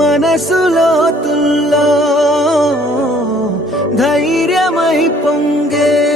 మనసులో ధైర్యమై పొంగే